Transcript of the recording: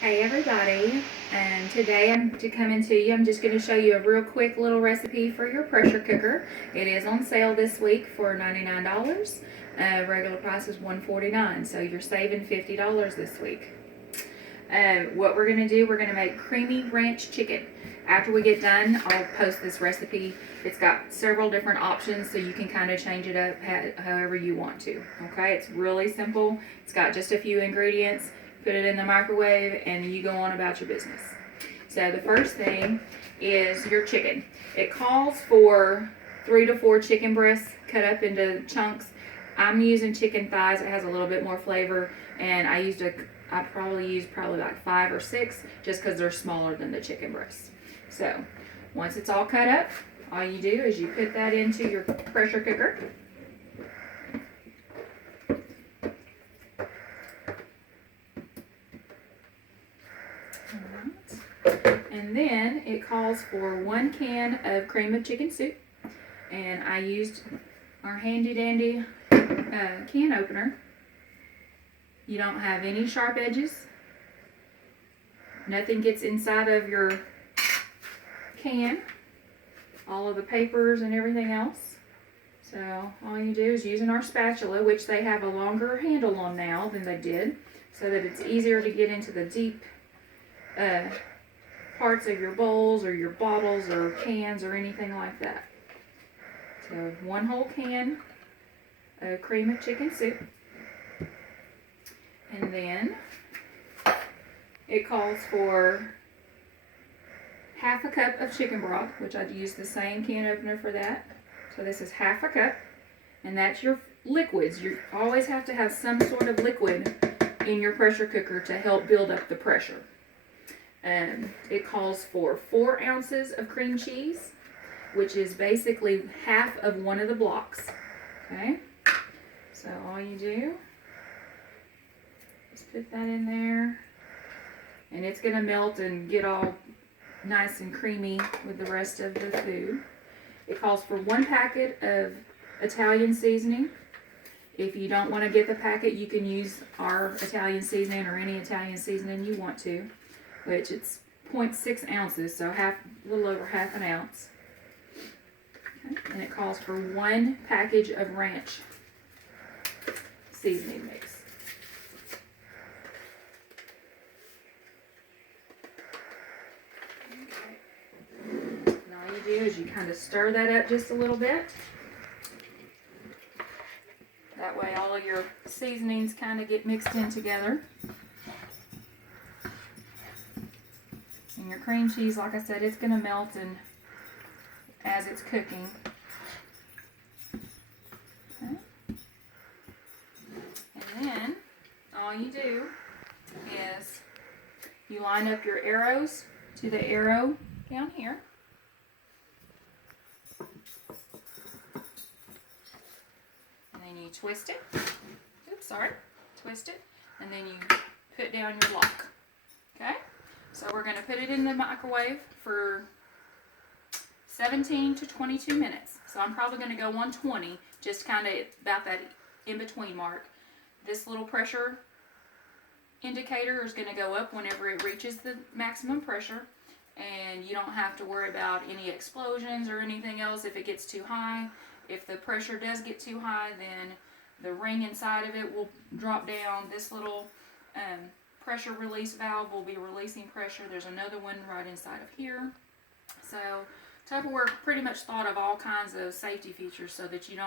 Hey everybody, and today I'm coming to you. I'm just going to show you a real quick little recipe for your pressure cooker. It is on sale this week for $99. Regular price is $149, so you're saving $50 this week. What we're going to do, we're going to make creamy ranch chicken. After we get done, I'll post this recipe. It's got several different options, so you can kind of change it up however you want to. Okay, it's really simple. It's got just a few ingredients. Put it in the microwave, and you go on about your business. So the first thing is your chicken. It calls for 3 to 4 chicken breasts cut up into chunks. I'm using chicken thighs. It has a little bit more flavor, and I probably used like 5 or 6 just because they're smaller than the chicken breasts. So once it's all cut up, all you do is you put that into your pressure cooker. And then it calls for 1 can of cream of chicken soup. And I used our handy dandy can opener. You don't have any sharp edges. Nothing gets inside of your can. All of the papers and everything else. So all you do is using our spatula, which they have a longer handle on now than they did, so that it's easier to get into the deep parts of your bowls or your bottles or cans or anything like that. So 1 whole can of cream of chicken soup. And then it calls for half a cup of chicken broth, which I'd use the same can opener for that. So this is half a cup, and that's your liquids. You always have to have some sort of liquid in your pressure cooker to help build up the pressure. It calls for 4 ounces of cream cheese, which is basically half of one of the blocks. Okay, so all you do is put that in there, and it's going to melt and get all nice and creamy with the rest of the food. It calls for 1 packet of Italian seasoning. If you don't want to get the packet, you can use our Italian seasoning or any Italian seasoning you want to, which it's 0.6 ounces, so a little over half an ounce. Okay. And it calls for 1 package of ranch seasoning mix. Do is you kind of stir that up just a little bit. That way all of your seasonings kind of get mixed in together. And your cream cheese, like I said, it's going to melt as it's cooking. Okay. And then all you do is you line up your arrows to the arrow down here. You twist it, twist it, and then you put down your block. Okay, so we're going to put it in the microwave for 17 to 22 minutes. So I'm probably going to go 120, just kind of about that in-between mark. This little pressure indicator is going to go up whenever it reaches the maximum pressure, and you don't have to worry about any explosions or anything else if it gets too high. If the pressure does get too high, then the ring inside of it will drop down. This little pressure release valve will be releasing pressure. There's another one right inside of here. So Tupperware pretty much thought of all kinds of safety features so that you don't